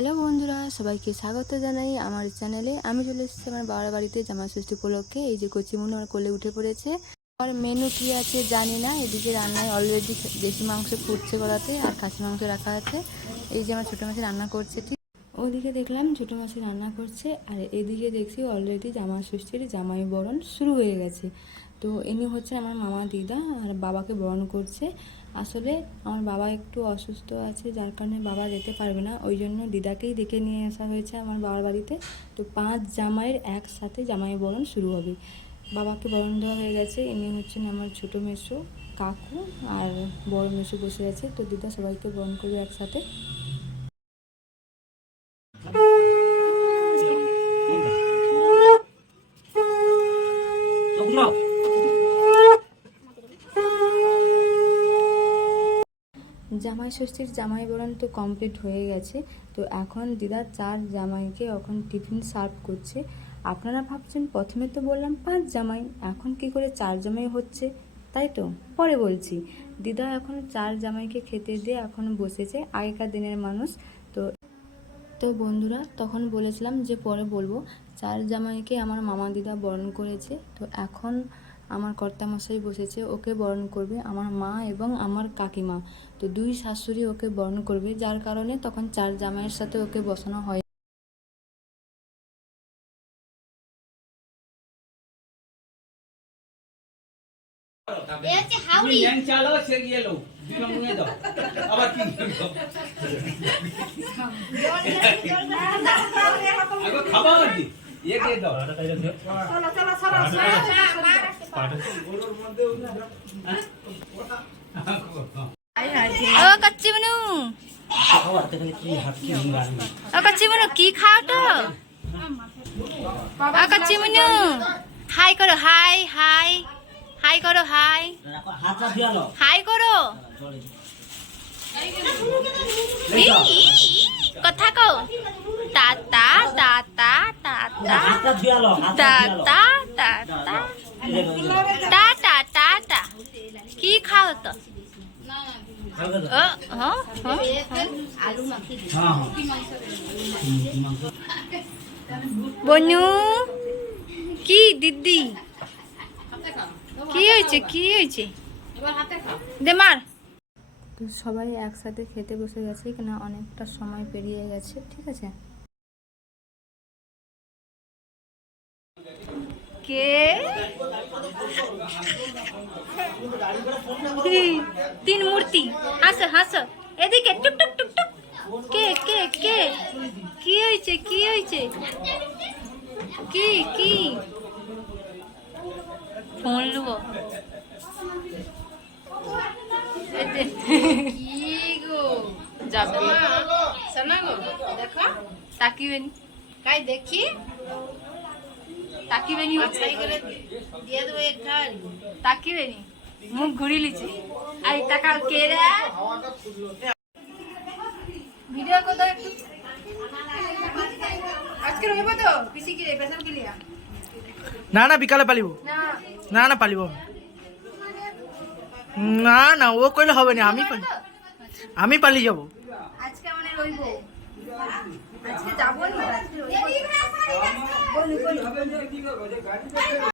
Hello বন্ধুরা, সবাইকে স্বাগত জানাই আমার চ্যানেলে। আমি চলে এসেছি আমার বাবার বাড়িতে জামা ষষ্ঠী উপলক্ষে। এই যে কচিমুনি আমার কোলে উঠে পড়েছে। আর মেনু কি আছে জানি না, এদিকে রান্নায় অলরেডি দেশি মাংস ফুটছে করাতে আর খাসি মাংস রাখা আছে। এই যে আমার ছোটো মাছে রান্না করছে ঠিক ওদিকে দেখলাম ছোটো মাছের রান্না করছে, আর এদিকে দেখছি অলরেডি জামা ষষ্ঠীর জামাই বরণ শুরু হয়ে গেছে। তো ইনি হচ্ছে আমার মামা দিদা আর বাবাকে বরণ করছে। আসলে আমার বাবা একটু অসুস্থ আছে, যার কারণে বাবা যেতে পারবে না। ওই জন্য দিদাকেই ডেকে নিয়ে আসা হয়েছে আমার বাবার বাড়িতে। তো পাঁচ জামাইয়ের একসাথে জামাই বরণ শুরু হবে। বাবাকে বরণ দেওয়া হয়ে গেছে। ইনি হচ্ছেন আমার ছোটো মেসো কাকু আর বড় মেসো বসে আছে। তো দিদা সবাইকে বরণ করবে একসাথে। জামাই ষষ্ঠীর জামাই বরণ তো কমপ্লিট হয়ে গেছে। তো এখন দিদা চার জামাইকে এখন টিফিন সার্ভ করছে। আপনারা ভাবছেন, প্রথমে তো বললাম পাঁচ জামাই, এখন কি করে চার জামাই হচ্ছে? তাই তো? পরে বলছি। দিদা এখন চার জামাইকে খেতে দিয়ে এখন বসেছে। আগেকার দিনের মানুষ। তো তো বন্ধুরা তখন বলেছিলাম যে পরে বলব। চার জামাইকে আমার মামা দিদা বরণ করেছে। তো এখন আমার কর্তামশাই বসেছে ওকে বরণ করবে আমার মা এবং আমার কাকিমা। তো দুই শাশুড়ি ওকে বরণ করবে যার কারণে তখন চার জামাইয়ের সাথে ওকে বসানো হয়। এ হচ্ছে হাউড়ি। ল্যাং চালো সে গেলো দাও। আবার কি এ কে খাও তো ও কচ্চি মনু হাই করো হাই হাই। হাই করো হাই। হাই করো। কথা কও তাতা তাতা তাতা তাতা তাতা টাটা টাটা কি খাও তো হ্যাঁ হ্যাঁ হ্যাঁ বনু কি দিদি কি হয়েছে কি হয়েছে দে মার। তো সবাই একসাথে খেতে বসে গেছে কেন অনেকটা সময় পেরিয়ে গেছে ঠিক আছে? কে? তিন মূর্তি। হাসো হাসো। এদিকে টুক টুক টুক টুক। কে কে কে? কি হয়েছে কি হয়েছে? কি কি? ফোন নেব কি গো যাবে শোনা গো দেখো তাকিবেনি কাই দেখি তাকিবেনি বাছাই করে দিয়ে দেবো এক ঘাট তাকিবেনি মুখ ঘুরি লিছে আই টাকা কে রে ভিডিও একটু আজকে রইব তো কিসি কি পেশাব কি লিয়া না না বিকালে পালিব না না না পালিব না না ও কইলে হবে না আমি পালি আমি পালিয়ে যাব। আজকে মানে রইব। আজকে যাব না। আজকে রইব